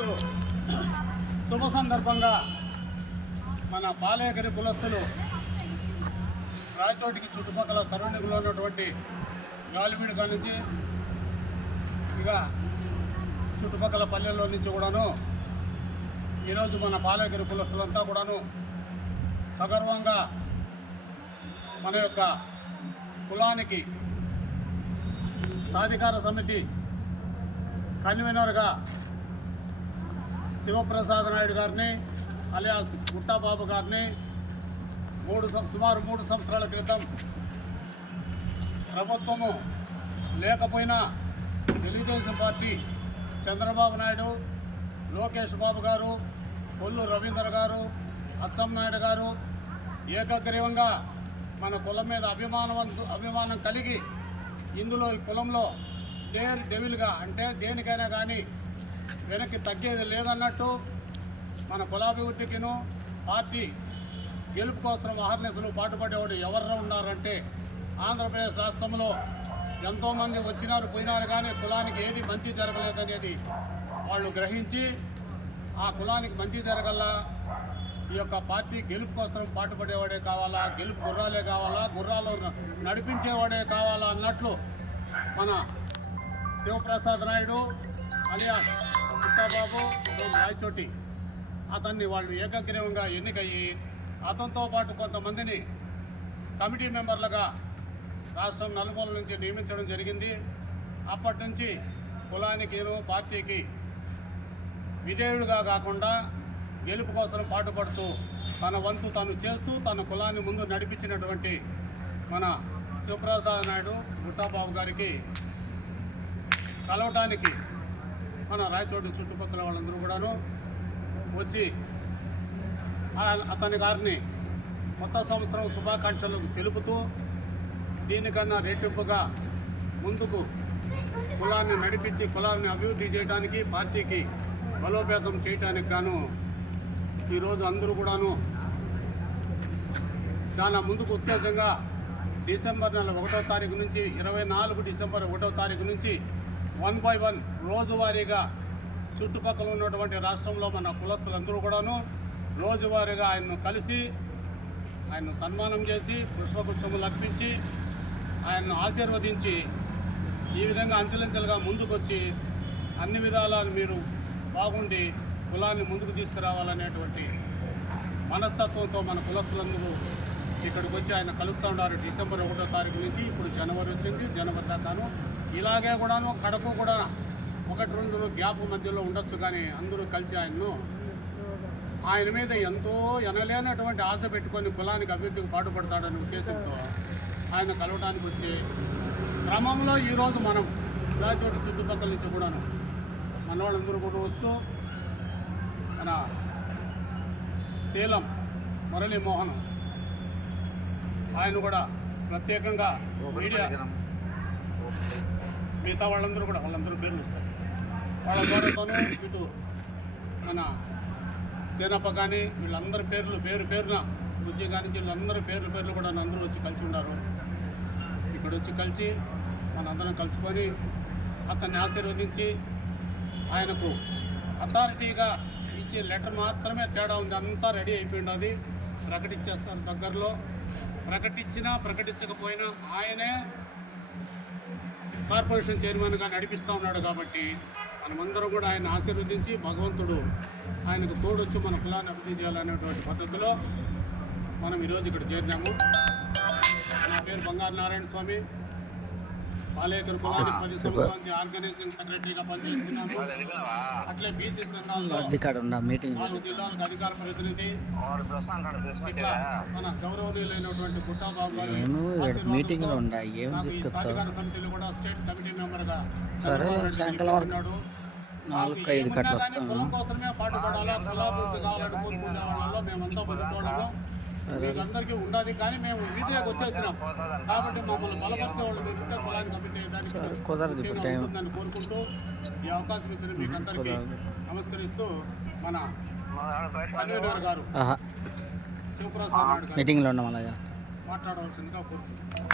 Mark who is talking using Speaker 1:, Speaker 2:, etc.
Speaker 1: ఈరోజు శుభ సందర్భంగా మన పాలేకరి కులస్తులు రాయచోటికి చుట్టుపక్కల సరౌండింగ్లో ఉన్నటువంటి గాలివీడు నుంచి ఇక చుట్టుపక్కల పల్లెల్లో నుంచి కూడాను ఈరోజు మన పాలేకరి కులస్తులంతా కూడాను సగర్వంగా మన యొక్క కులానికి సాధికార సమితి కన్వీనర్గా శివప్రసాద్ నాయుడు గారిని అలియాస్ గుట్టాబాబు గారిని మూడు సుమారు మూడు సంవత్సరాల క్రితం ప్రభుత్వము లేకపోయినా తెలుగుదేశం పార్టీ చంద్రబాబు నాయుడు లోకేష్ బాబు గారు కొల్లు రవీంద్ర గారు అచ్చెన్నాయుడు గారు ఏకగ్రీవంగా మన కులం మీద అభిమానం అభిమానం కలిగి ఇందులో ఈ కులంలో డేర్ డెవిల్గా అంటే దేనికైనా కానీ వెనక్కి తగ్గేది లేదన్నట్టు మన కులాభివృద్ధికిను పార్టీ గెలుపు కోసం అహర్నెస్లు పాటుపడేవాడు ఎవరు ఉన్నారంటే ఆంధ్రప్రదేశ్ రాష్ట్రంలో ఎంతోమంది వచ్చినారు పోయినారు కానీ కులానికి ఏది మంచి జరగలేదనేది వాళ్ళు గ్రహించి ఆ కులానికి మంచి జరగల్లా ఈ యొక్క పార్టీ గెలుపు కోసం పాటుపడేవాడే కావాలా గెలుపు గుర్రాలే కావాలా గుర్రాలు నడిపించేవాడే కావాలా అన్నట్లు మన శివప్రసాద్ నాయుడు అలియా పుట్టాబాబు రాయచోటి. అతన్ని వాళ్ళు ఏకగ్రీవంగా ఎన్నికయ్యి అతనితో పాటు కొంతమందిని కమిటీ మెంబర్లుగా రాష్ట్రం నలుమూల నుంచి నియమించడం జరిగింది. అప్పటి నుంచి కులానికిను పార్టీకి విధేయుడుగా కాకుండా గెలుపు కోసం పాటుపడుతూ తన వంతు తను చేస్తూ తన కులాన్ని ముందు నడిపించినటువంటి మన శివప్రసాద్ నాయుడు గుట్టాబాబు గారికి కలవటానికి మన రాయచోటి చుట్టుపక్కల వాళ్ళందరూ కూడాను వచ్చి అతని గారిని కొత్త సంవత్సరం శుభాకాంక్షలు తెలుపుతూ దీనికన్నా రెట్టింపుగా ముందుకు కులాన్ని నడిపించి కులాన్ని అభివృద్ధి చేయడానికి పార్టీకి బలోపేతం చేయడానికి గాను ఈరోజు అందరూ కూడాను చాలా ముందుకు ఉత్తేజంగా డిసెంబర్ నెల ఒకటో తారీఖు నుంచి ఇరవై నాలుగు డిసెంబర్ ఒకటో తారీఖు నుంచి వన్ బై వన్ రోజువారీగా చుట్టుపక్కల ఉన్నటువంటి రాష్ట్రంలో మన కులస్తులందరూ కూడాను రోజువారీగా ఆయన్ను కలిసి ఆయన్ను సన్మానం చేసి పుష్పగుచ్చములు అర్పించి ఆయన్ను ఆశీర్వదించి ఈ విధంగా అంచెలంచెలుగా ముందుకొచ్చి అన్ని విధాల మీరు బాగుండి కులాన్ని ముందుకు తీసుకురావాలనేటువంటి మనస్తత్వంతో మన కులస్తులందరూ ఇక్కడికి వచ్చి ఆయన కలుస్తూ ఉన్నారు. డిసెంబర్ ఒకటో తారీఖు నుంచి ఇప్పుడు జనవరి వచ్చింది. జనవరి దాకాను ఇలాగే కూడాను కడకు కూడా ఒకటి రెండు గ్యాప్ మధ్యలో ఉండొచ్చు కానీ అందరూ కలిసి ఆయన్ను ఆయన మీద ఎంతో ఎనలేనటువంటి ఆశ పెట్టుకొని కులానికి అభివృద్ధికి పాటుపడతాడనే ఉద్దేశంతో ఆయన కలవడానికి వచ్చి క్రమంలో ఈరోజు మనం రాజోటి చుట్టుపక్కల నుంచి కూడాను మన వాళ్ళందరూ కూడా వస్తూ మన శీలం మురళీమోహన్ ఆయన కూడా ప్రత్యేకంగా మీడియా మిగతా వాళ్ళందరూ కూడా వాళ్ళందరూ పేర్లు ఇస్తారు. వాళ్ళ ద్వారాతోనూ ఇటు మన సేనప్ప కానీ వీళ్ళందరి పేర్లు పేరు పేరున రుచి కానీ వీళ్ళందరూ పేర్లు పేర్లు కూడా అందరూ వచ్చి కలిసి ఉన్నారు ఇక్కడ వచ్చి కలిసి మనందరం కలుసుకొని అతన్ని ఆశీర్వదించి ఆయనకు అథారిటీగా ఇచ్చే లెటర్ మాత్రమే తేడా ఉంది. అంతా రెడీ అయిపోయింది అది. ప్రకటించేస్తారు దగ్గరలో. ప్రకటించినా ప్రకటించకపోయినా ఆయనే కార్పొరేషన్ చైర్మన్గా నడిపిస్తూ ఉన్నాడు కాబట్టి మనమందరం కూడా ఆయన ఆశీర్వదించి భగవంతుడు ఆయనకు తోడొచ్చి మన కులాన్ని అభివృద్ధి చేయాలనేటువంటి పద్ధతిలో మనం ఈరోజు ఇక్కడ చేరినాము. నా పేరు బంగారు నారాయణ స్వామి. పాలేకర్ పది సంవత్సరాల నుంచి ఆర్గనైజింగ్ సెక్రటరీగా పనిచేస్తున్నాను అట్లే బీసీ సంఘాల్లో
Speaker 2: మీటింగ్
Speaker 1: నాలుగు జిల్లాలకు అధికార ప్రతినిధి. ఇట్లా మన గౌరవనీయులైనటువంటి గుట్టాబాబు గారి
Speaker 2: నేను ఇక్కడ మీటింగ్లో
Speaker 1: ఆశీర్వాదంతో
Speaker 2: ఉండా ఏం
Speaker 1: సాధికార సమితిలో కూడా స్టేట్ కమిటీ
Speaker 2: సరే, సాయంకాలం వరకు. నాలుగు ఐదు
Speaker 1: కావాలని కోరుకునే వాళ్ళలో మేమంతా బతుకోవడము మీకందరికీ ఉండాలి కానీ మేము వీటిలోకి వచ్చేసినాం కాబట్టి మమ్మల్ని బలపరిచే వాళ్ళు మీరు ఉంటే కులానికి కమిటీ
Speaker 2: సరే, కుదరదు ఇప్పుడు టైం.
Speaker 1: ఉంటుందని కోరుకుంటూ ఈ అవకాశం ఇచ్చిన మీకు అందరికీ
Speaker 2: కుదరదు.
Speaker 1: నమస్కరిస్తూ మన కన్వీనర్ గారు శివప్రసాద్ నాయుడు గారు
Speaker 2: మీటింగ్లో ఉన్నాం అలా చేస్తాం
Speaker 1: మాట్లాడవలసిందిగా కోరుతున్నాను